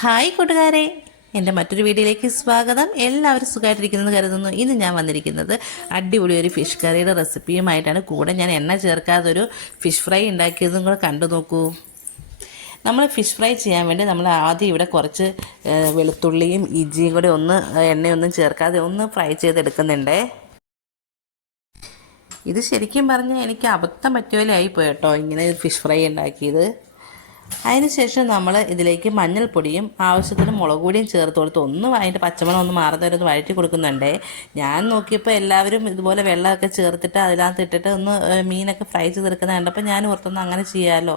Hi കൂട്ടുകാരെ, എൻ്റെ മറ്റൊരു വീഡിയോയിലേക്ക് സ്വാഗതം. എല്ലാവരും സുഖമായിട്ടിരിക്കുന്നത് കരുതുന്നു. ഇന്ന് ഞാൻ വന്നിരിക്കുന്നത് അടിപൊളി ഒരു ഫിഷ് കറിയുടെ റെസിപ്പിയുമായിട്ടാണ്. കൂടെ ഞാൻ എണ്ണ ചേർക്കാതെ ഒരു ഫിഷ് ഫ്രൈ ഉണ്ടാക്കിയതും കൂടെ കണ്ടു നോക്കൂ. നമ്മൾ ഫിഷ് ഫ്രൈ ചെയ്യാൻ വേണ്ടി നമ്മൾ ആദ്യം ഇവിടെ കുറച്ച് വെളുത്തുള്ളിയും ഇഞ്ചിയും കൂടെ എണ്ണയൊന്നും ചേർക്കാതെ ഒന്ന് ഫ്രൈ ചെയ്തെടുക്കുന്നുണ്ടേ. ഇത് ശരിക്കും പറഞ്ഞാൽ എനിക്ക് അബദ്ധം പറ്റിയ പോലെ ആയിപ്പോയി കേട്ടോ, ഇങ്ങനെ ഫിഷ് ഫ്രൈ ഉണ്ടാക്കിയത്. അതിനുശേഷം നമ്മൾ ഇതിലേക്ക് മഞ്ഞൾപ്പൊടിയും ആവശ്യത്തിന് മുളക് പൊടിയും ചേർത്ത് കൊടുത്ത് അതിൻ്റെ പച്ചമണം ഒന്ന് മാറുന്നവരെ ഒന്ന് വഴറ്റി കൊടുക്കുന്നുണ്ടേ. ഞാൻ നോക്കിയപ്പോൾ എല്ലാവരും ഇതുപോലെ വെള്ളമൊക്കെ ചേർത്തിട്ട് അതിനകത്ത് ഇട്ടിട്ട് ഒന്ന് മീനൊക്കെ ഫ്രൈ ചെയ്തെടുക്കുന്നത് കണ്ടപ്പോൾ ഞാൻ ഓർത്തൊന്ന് അങ്ങനെ ചെയ്യാമല്ലോ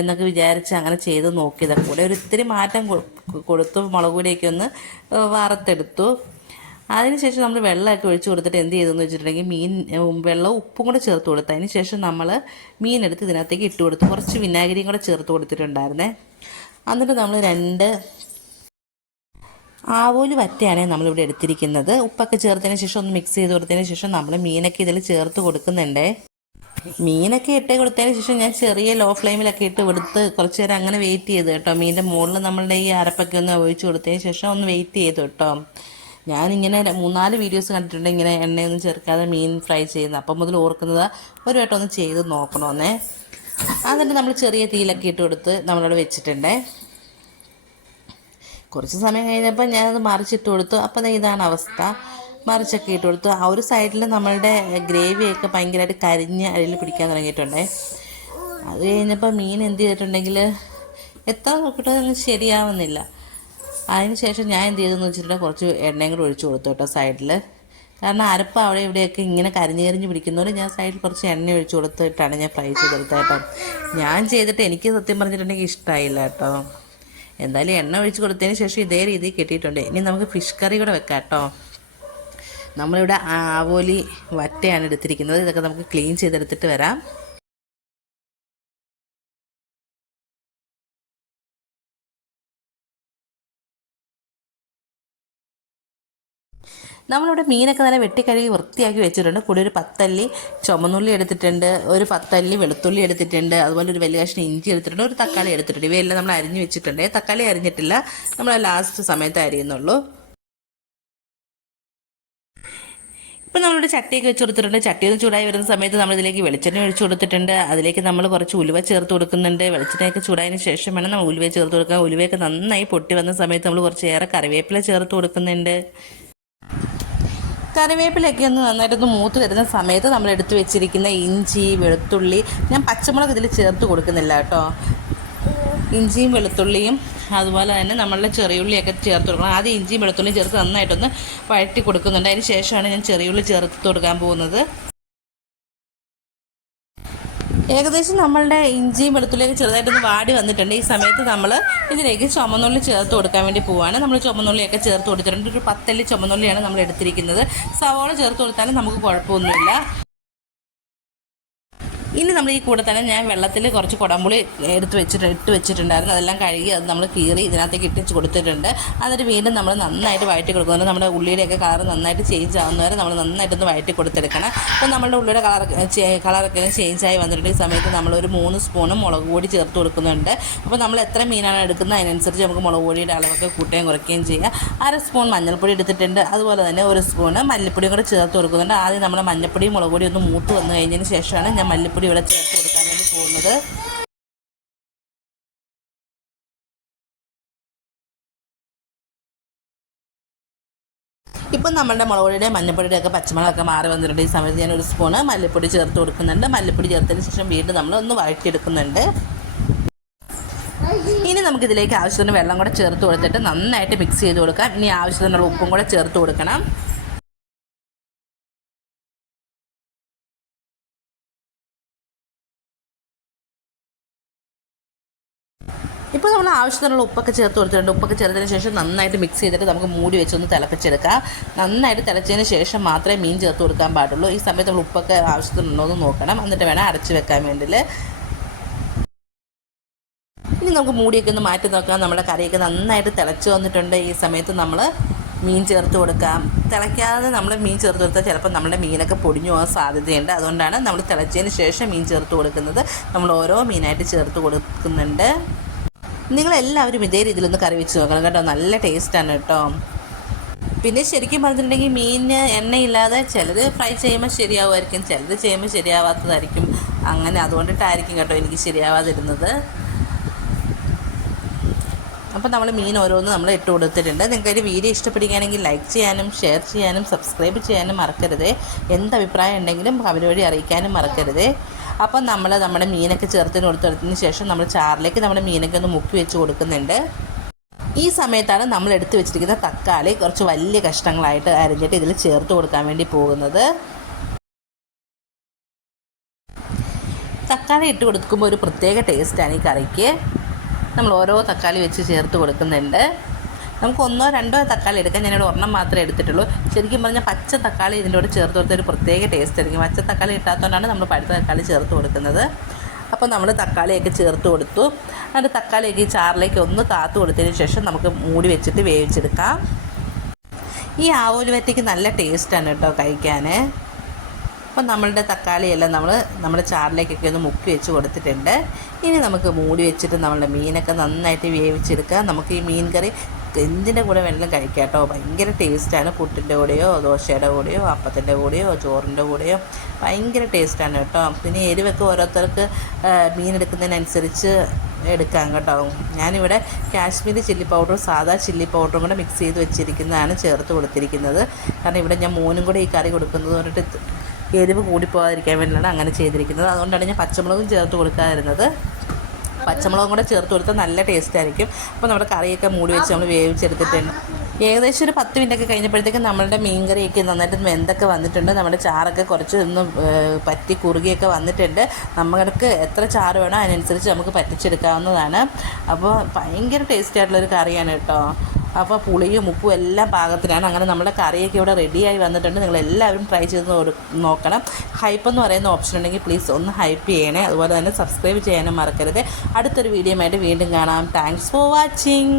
എന്നൊക്കെ വിചാരിച്ച് അങ്ങനെ ചെയ്ത് നോക്കിയതൊക്കെ കൂടെ ഒരു ഇത്തിരി മാറ്റം കൊടുത്തു. മുളക് പൊടിയൊക്കെ ഒന്ന് വറുത്തെടുത്തു. അതിനുശേഷം നമ്മൾ വെള്ളമൊക്കെ ഒഴിച്ച് കൊടുത്തിട്ട് എന്ത് ചെയ്തെന്ന് വെച്ചിട്ടുണ്ടെങ്കിൽ വെള്ളവും ഉപ്പും കൂടെ ചേർത്ത് കൊടുത്തു. അതിന് ശേഷം നമ്മൾ മീനെടുത്ത് ഇതിനകത്തേക്ക് ഇട്ട് കൊടുത്ത് കുറച്ച് വിനാഗിരിയും കൂടെ ചേർത്ത് കൊടുത്തിട്ടുണ്ടായിരുന്നേ. എന്നിട്ട് നമ്മൾ 2 ആവോലി വറ്റയാണ് നമ്മളിവിടെ എടുത്തിരിക്കുന്നത്. ഉപ്പൊക്കെ ചേർത്തതിന് ശേഷം ഒന്ന് മിക്സ് ചെയ്ത് കൊടുത്തതിന് ശേഷം നമ്മൾ മീനൊക്കെ ഇതിൽ ചേർത്ത് കൊടുക്കുന്നുണ്ടേ. മീനൊക്കെ ഇട്ട് കൊടുത്തതിന് ശേഷം ഞാൻ ചെറിയ ലോ ഫ്ലെയിമിലൊക്കെ ഇട്ട് കൊടുത്ത് കുറച്ച് നേരം അങ്ങനെ വെയിറ്റ് ചെയ്തു കേട്ടോ. മീനിൻ്റെ മുകളിൽ നമ്മളുടെ ഈ അരപ്പൊക്കെ ഒന്ന് ഒഴിച്ച് കൊടുത്തതിന് ശേഷം ഒന്ന് വെയിറ്റ് ചെയ്തു കേട്ടോ. ഞാനിങ്ങനെ 3-4 വീഡിയോസ് കണ്ടിട്ടുണ്ട് ഇങ്ങനെ എണ്ണയൊന്നും ചേർക്കാതെ മീൻ ഫ്രൈ ചെയ്യുന്നത്. അപ്പം മുതൽ ഓർക്കുന്നത് ഒരു വട്ടം ഒന്ന് ചെയ്ത് നോക്കണമെന്നേ. എന്നിട്ട് നമ്മൾ ചെറിയ തീയിലൊക്കെ ഇട്ട് കൊടുത്ത് നമ്മളവിടെ വെച്ചിട്ടുണ്ടേ. കുറച്ച് സമയം കഴിഞ്ഞപ്പോൾ ഞാനത് മറിച്ചിട്ട് കൊടുത്തു. അപ്പം ഇതാണ് അവസ്ഥ. മറിച്ചൊക്കെ ഇട്ട് കൊടുത്തു. ആ ഒരു സൈഡിൽ നമ്മളുടെ ഗ്രേവിയൊക്കെ ഭയങ്കരമായിട്ട് കരിഞ്ഞ് അടിയിൽ പിടിക്കാൻ തുടങ്ങിയിട്ടുണ്ടേ. അത് കഴിഞ്ഞപ്പോൾ മീൻ എന്ത് ചെയ്തിട്ടുണ്ടെങ്കിൽ എത്ര നോക്കിയിട്ടൊന്നും ശരിയാവുന്നില്ല. അതിന് ശേഷം ഞാൻ എന്ത് ചെയ്തെന്ന് വെച്ചിട്ടുണ്ടെങ്കിൽ കുറച്ച് എണ്ണയും കൂടെ ഒഴിച്ച് കൊടുത്തു കേട്ടോ സൈഡിൽ. കാരണം അരപ്പ് അവിടെ ഇവിടെയൊക്കെ ഇങ്ങനെ കരിഞ്ഞ് പിടിക്കുന്നവരെ ഞാൻ സൈഡിൽ കുറച്ച് എണ്ണ ഒഴിച്ച് കൊടുത്തിട്ടാണ് ഞാൻ ഫ്രൈ ചെയ്തെടുത്തത് കേട്ടോ. ഞാൻ ചെയ്തിട്ട് എനിക്ക് സത്യം പറഞ്ഞിട്ടുണ്ടെങ്കിൽ ഇഷ്ടമായില്ല കേട്ടോ. എന്തായാലും എണ്ണ ഒഴിച്ച് കൊടുത്തതിന് ശേഷം ഇതേ രീതിയിൽ കിട്ടിയിട്ടുണ്ട്. ഇനി നമുക്ക് ഫിഷ് കറി കൂടെ വെക്കാം കേട്ടോ. നമ്മളിവിടെ ആവോലി വറ്റയാണ് എടുത്തിരിക്കുന്നത്. ഇതൊക്കെ നമുക്ക് ക്ലീൻ ചെയ്തെടുത്തിട്ട് വരാം. നമ്മളിവിടെ മീനൊക്കെ നല്ല വെട്ടിക്കഴുകി വൃത്തിയാക്കി വെച്ചിട്ടുണ്ട്. കൂടി ഒരു 10 അല്ലി ചുമന്നുള്ളി എടുത്തിട്ടുണ്ട്, ഒരു 10 അല്ലി വെളുത്തുള്ളി എടുത്തിട്ടുണ്ട്, അതുപോലെ ഒരു വലിയ കഷ്ണം ഇഞ്ചി എടുത്തിട്ടുണ്ട്, ഒരു തക്കാളി എടുത്തിട്ടുണ്ട്. ഇവയെല്ലാം നമ്മൾ അരിഞ്ഞ് വെച്ചിട്ടുണ്ട്. തക്കാളി അരിഞ്ഞിട്ടില്ല, നമ്മൾ ലാസ്റ്റ് സമയത്ത് അരിയുന്നുള്ളൂ. ഇപ്പം നമ്മളിവിടെ ചട്ടിയൊക്കെ വെച്ച് കൊടുത്തിട്ടുണ്ട്. ചട്ടിയൊന്ന് ചൂടായി വരുന്ന സമയത്ത് നമ്മളിതിലേക്ക് വെളിച്ചെണ്ണ ഒഴിച്ച് കൊടുത്തിട്ടുണ്ട്. അതിലേക്ക് നമ്മൾ കുറച്ച് ഉലുവ ചേർത്ത് കൊടുക്കുന്നുണ്ട്. വെളിച്ചെണ്ണയൊക്കെ ചൂടായതിന് ശേഷം വേണം നമ്മൾ ഉലുവ ചേർത്ത് കൊടുക്കാൻ. ഉലുവയൊക്കെ നന്നായി പൊട്ടി വന്ന സമയത്ത് നമ്മൾ കുറച്ചേറെ കറിവേപ്പില ചേർത്ത് കൊടുക്കുന്നുണ്ട്. കറിവേപ്പിലൊക്കെ ഒന്ന് നന്നായിട്ടൊന്ന് മൂത്ത് വരുന്ന സമയത്ത് നമ്മൾ എടുത്ത് വെച്ചിരിക്കുന്ന ഇഞ്ചി വെളുത്തുള്ളി, ഞാൻ പച്ചമുളക് ഇതിൽ ചേർത്ത് കൊടുക്കുന്നില്ല കേട്ടോ. ഇഞ്ചിയും വെളുത്തുള്ളിയും അതുപോലെ തന്നെ നമ്മളുടെ ചെറിയുള്ളിയൊക്കെ ചേർത്ത് കൊടുക്കണം. ആദ്യം ഇഞ്ചിയും വെളുത്തുള്ളിയും ചേർത്ത് നന്നായിട്ടൊന്ന് വഴറ്റി കൊടുക്കുന്നുണ്ട്. അതിന് ശേഷമാണ് ഞാൻ ചെറിയുള്ളി ചേർത്ത് കൊടുക്കാൻ പോകുന്നത്. ഏകദേശം നമ്മളുടെ ഇഞ്ചിയും വെളുത്തുള്ളിയൊക്കെ ചെറുതായിട്ടൊന്ന് വാടി വന്നിട്ടുണ്ട്. ഈ സമയത്ത് നമ്മൾ ഇതിലേക്ക് ചുമന്നുള്ളി ചേർത്ത് കൊടുക്കാൻ വേണ്ടി പോവുകയാണ്. നമ്മൾ ചുമന്നുള്ളിയൊക്കെ ചേർത്ത് കൊടുത്തിട്ടുണ്ട്. ഒരു 10 അല്ലി ചുമന്നുള്ളിയാണ് നമ്മൾ എടുത്തിരിക്കുന്നത്. സവാള ചേർത്ത് കൊടുത്താലും നമുക്ക് കുഴപ്പമൊന്നുമില്ല. ഇനി നമ്മൾ ഈ കൂടെ തന്നെ ഞാൻ വെള്ളത്തിൽ കുറച്ച് കുടംപുളി ഇട്ട് വെച്ചിട്ടുണ്ടായിരുന്നു. അതെല്ലാം കഴുകി അത് നമ്മൾ കീറി ഇതിനകത്തേക്ക് ഇട്ടിച്ച് കൊടുത്തിട്ടുണ്ട്. എന്നിട്ട് വീണ്ടും നമ്മൾ നന്നായിട്ട് വഴറ്റി കൊടുക്കുന്നത്. നമ്മുടെ ഉള്ളിയുടെയൊക്കെ കളർ നന്നായിട്ട് ചേഞ്ച് ആവുന്നവരെ നമ്മൾ നന്നായിട്ടൊന്ന് വഴറ്റി കൊടുത്തെടുക്കണം. അപ്പോൾ നമ്മുടെ ഉള്ളിയുടെ കളറൊക്കെ ചേഞ്ചായി വന്നിട്ടുണ്ട്. ഈ സമയത്ത് നമ്മളൊരു 3 സ്പൂണ് മുളക് പൊടി ചേർത്ത് കൊടുക്കുന്നുണ്ട്. അപ്പോൾ നമ്മൾ എത്ര മീനാണ് എടുക്കുന്നത് അതിനനുസരിച്ച് നമുക്ക് മുളക് പൊടിയുടെ അളവൊക്കെ കൂട്ടുകയും കുറയ്ക്കുകയും ചെയ്യാം. 1 സ്പൂൺ മഞ്ഞൾപ്പൊടി എടുത്തിട്ടുണ്ട്. അതുപോലെ തന്നെ 1 സ്പൂണ് മല്ലിപ്പൊടിയും കൂടെ ചേർത്ത് കൊടുക്കുന്നുണ്ട്. ആദ്യം നമ്മൾ മഞ്ഞൾപ്പൊടിയും മുളക് പൊടിയും ഒന്ന് മൂത്ത് വന്നു കഴിഞ്ഞതിന് ശേഷമാണ് ഞാൻ മല്ലിപ്പൊടി ഇവിടെ ചേർത്ത് കൊടുക്കാൻ വേണ്ടി പോകുന്നത്. ഇപ്പം നമ്മളുടെ മുളക് പൊടിയുടെയും മഞ്ഞൾപ്പൊടിയുടെ ഒക്കെ പച്ചമുളകൊക്കെ മാറി വന്നിട്ടുണ്ട്. ഈ സമയത്ത് ഞാൻ 1 സ്പൂണ് മല്ലിപ്പൊടി ചേർത്ത് കൊടുക്കുന്നുണ്ട്. മല്ലിപ്പൊടി ചേർത്തതിന് ശേഷം വീണ്ടും നമ്മൾ ഒന്ന് വഴറ്റിയെടുക്കുന്നുണ്ട്. ഇനി നമുക്കിതിലേക്ക് ആവശ്യത്തിന് വെള്ളം കൂടെ ചേർത്ത് കൊടുത്തിട്ട് നന്നായിട്ട് മിക്സ് ചെയ്ത് കൊടുക്കാം. ഇനി ആവശ്യത്തിനുള്ള ഉപ്പും കൂടെ ചേർത്ത് കൊടുക്കണം. ഇപ്പോൾ നമ്മൾ ആവശ്യത്തിനുള്ള ഉപ്പൊക്കെ ചേർത്ത് കൊടുത്തിട്ടുണ്ട്. ഉപ്പൊക്കെ ചേർത്തതിന് ശേഷം നന്നായിട്ട് മിക്സ് ചെയ്തിട്ട് നമുക്ക് മൂടി വെച്ചൊന്ന് തിളപ്പിച്ചെടുക്കാം. നന്നായിട്ട് തിളച്ചതിന് ശേഷം മാത്രമേ മീൻ ചേർത്ത് കൊടുക്കാൻ പാടുള്ളൂ. ഈ സമയത്ത് നമ്മൾ ഉപ്പൊക്കെ ആവശ്യത്തിനുണ്ടോ എന്ന് നോക്കണം. എന്നിട്ട് വേണം അടച്ച് വെക്കാൻ വേണ്ടിയിട്ട്. ഇനി നമുക്ക് മൂടിയൊക്കെ ഒന്ന് മാറ്റി നോക്കാം. നമ്മുടെ കറിയൊക്കെ നന്നായിട്ട് തിളച്ച് വന്നിട്ടുണ്ട്. ഈ സമയത്ത് നമ്മൾ മീൻ ചേർത്ത് കൊടുക്കാം. തിളയ്ക്കാതെ നമ്മൾ മീൻ ചേർത്ത് കൊടുത്താൽ ചിലപ്പോൾ നമ്മുടെ മീനൊക്കെ പൊടിഞ്ഞു പോകാൻ സാധ്യതയുണ്ട്. അതുകൊണ്ടാണ് നമ്മൾ തിളച്ചതിന് ശേഷം മീൻ ചേർത്ത് കൊടുക്കുന്നത്. നമ്മൾ ഓരോ മീനായിട്ട് ചേർത്ത് കൊടുക്കുന്നുണ്ട്. നിങ്ങളെല്ലാവരും ഇതേ രീതിയിലൊന്ന് കറി വെച്ച് നോക്കണം കേട്ടോ, നല്ല ടേസ്റ്റാണ് കേട്ടോ. പിന്നെ ശരിക്കും പറഞ്ഞിട്ടുണ്ടെങ്കിൽ മീനിന് എണ്ണയില്ലാതെ ചിലർ ഫ്രൈ ചെയ്യുമ്പോൾ ശരിയാവുമായിരിക്കും, ചിലർ ചെയ്യുമ്പോൾ ശരിയാവാത്തതായിരിക്കും. അങ്ങനെ അതുകൊണ്ടിട്ടായിരിക്കും കേട്ടോ എനിക്ക് ശരിയാവാതിരുന്നത്. അപ്പോൾ നമ്മൾ മീൻ ഓരോന്ന് നമ്മൾ ഇട്ട് കൊടുത്തിട്ടുണ്ട്. നിങ്ങൾക്ക് ഒരു വീഡിയോ ഇഷ്ടപ്പെടുകയാണെങ്കിൽ ലൈക്ക് ചെയ്യാനും ഷെയർ ചെയ്യാനും സബ്സ്ക്രൈബ് ചെയ്യാനും മറക്കരുത്. എന്തഭിപ്രായം ഉണ്ടെങ്കിലും കമൻറ്റ് വഴി അറിയിക്കാനും മറക്കരുത്. അപ്പം നമ്മൾ നമ്മുടെ മീനൊക്കെ ചേർത്തിന് കൊടുത്തതിന് ശേഷം നമ്മൾ ചാറിലേക്ക് നമ്മുടെ മീനൊക്കെ ഒന്ന് മുക്കി വെച്ച് കൊടുക്കുന്നുണ്ട്. ഈ സമയത്താണ് നമ്മൾ എടുത്ത് വെച്ചിരിക്കുന്ന തക്കാളി കുറച്ച് വലിയ കഷ്ണങ്ങളായിട്ട് അരിഞ്ഞിട്ട് ഇതിൽ ചേർത്ത് കൊടുക്കാൻ വേണ്ടി പോകുന്നത്. തക്കാളി ഇട്ട് കൊടുക്കുമ്പോൾ ഒരു പ്രത്യേക ടേസ്റ്റാണ് ഈ കറിക്ക്. നമ്മൾ ഓരോ തക്കാളി വെച്ച് ചേർത്ത് കൊടുക്കുന്നുണ്ട്. നമുക്ക് 1-2 തക്കാളി എടുക്കാം, ഞാനിവിടെ ഒരെണ്ണം മാത്രമേ എടുത്തിട്ടുള്ളൂ. ശരിക്കും പറഞ്ഞാൽ പച്ച തക്കാളി ഇതിൻ്റെ കൂടെ ചേർത്ത് കൊടുത്ത ഒരു പ്രത്യേക ടേസ്റ്റ് ആയിരിക്കും. പച്ച തക്കാളി ഇട്ടാത്തതുകൊണ്ടാണ് നമ്മൾ പഴുത്ത തക്കാളി ചേർത്ത് കൊടുക്കുന്നത്. അപ്പോൾ നമ്മൾ തക്കാളിയൊക്കെ ചേർത്ത് കൊടുത്തു. അതിൻ്റെ തക്കാളിയൊക്കെ ഈ ചാറിലേക്ക് ഒന്ന് താത്ത് കൊടുത്തതിന് ശേഷം നമുക്ക് മൂടി വെച്ചിട്ട് വേവിച്ചെടുക്കാം. ഈ ആവോലി വറ്റയ്ക്ക് നല്ല ടേസ്റ്റാണ് കേട്ടോ കഴിക്കാൻ. അപ്പം നമ്മളുടെ തക്കാളിയെല്ലാം നമ്മുടെ ചാറിലേക്കൊക്കെ ഒന്ന് മുക്കി വെച്ച് കൊടുത്തിട്ടുണ്ട്. ഇനി നമുക്ക് മൂടി വെച്ചിട്ട് നമ്മളുടെ മീനൊക്കെ നന്നായിട്ട് വേവിച്ചെടുക്കാം. നമുക്ക് ഈ മീൻ കറി എന്തിൻ്റെ കൂടെ വേണമെങ്കിലും കഴിക്കാം കേട്ടോ, ഭയങ്കര ടേസ്റ്റാണ്. പുട്ടിൻ്റെ കൂടെയോ ദോശയുടെ കൂടെയോ അപ്പത്തിൻ്റെ കൂടെയോ ചോറിൻ്റെ കൂടെയോ ഭയങ്കര ടേസ്റ്റാണ് കേട്ടോ. പിന്നെ എരിവൊക്കെ ഓരോരുത്തർക്ക് മീൻ എടുക്കുന്നതിനനുസരിച്ച് എടുക്കാം കേട്ടോ. ഞാനിവിടെ കാശ്മീരി ചില്ലി പൗഡറും സാദാ ചില്ലി പൗഡറും കൂടെ മിക്സ് ചെയ്ത് വെച്ചിരിക്കുന്നതാണ് ചേർത്ത് കൊടുത്തിരിക്കുന്നത്. കാരണം ഇവിടെ ഞാൻ മോനും കൂടെ ഈ കറി കൊടുക്കുന്നത് പറഞ്ഞിട്ട് എരിവ് കൂടിപ്പോകാതിരിക്കാൻ വേണ്ടിയാണ് അങ്ങനെ ചെയ്തിരിക്കുന്നത്. അതുകൊണ്ടാണ് ഞാൻ പച്ചമുളകും ചേർത്ത് കൊടുക്കാതിരുന്നത്. പച്ചമുളകും കൂടെ ചേർത്ത് കൊടുത്താൽ നല്ല ടേസ്റ്റ് ആയിരിക്കും. അപ്പോൾ നമ്മുടെ കറിയൊക്കെ മൂടി വെച്ച് നമ്മൾ വേവിച്ചെടുത്തിട്ടുണ്ട്. ഏകദേശം ഒരു 10 മിനിറ്റൊക്കെ കഴിഞ്ഞപ്പോഴത്തേക്കും നമ്മളുടെ മീൻകറിയൊക്കെ നന്നായിട്ട് വെന്തൊക്കെ വന്നിട്ടുണ്ട്. നമ്മുടെ ചാറൊക്കെ കുറച്ച് ഒന്ന് പറ്റി കുറുകിയൊക്കെ വന്നിട്ടുണ്ട്. നമ്മൾക്ക് എത്ര ചാറ് വേണോ അതിനനുസരിച്ച് നമുക്ക് പറ്റിച്ചെടുക്കാവുന്നതാണ്. അപ്പോൾ ഭയങ്കര ടേസ്റ്റി ആയിട്ടുള്ളൊരു കറിയാണ് കേട്ടോ. അപ്പോൾ പുളിയും ഉപ്പും എല്ലാം പാകത്തിനാണ്. അങ്ങനെ നമ്മുടെ കറിയൊക്കെ ഇവിടെ റെഡിയായി വന്നിട്ടുണ്ട്. നിങ്ങളെല്ലാവരും ട്രൈ ചെയ്ത് നോക്കണം. ഹൈപ്പ് എന്ന് പറയുന്ന ഓപ്ഷൻ ഉണ്ടെങ്കിൽ പ്ലീസ് ഒന്ന് ഹൈപ്പ് ചെയ്യണേ. അതുപോലെ തന്നെ സബ്സ്ക്രൈബ് ചെയ്യാനും മറക്കരുത്. അടുത്തൊരു വീഡിയോ ആയിട്ട് വീണ്ടും കാണാം. Thanks for watching.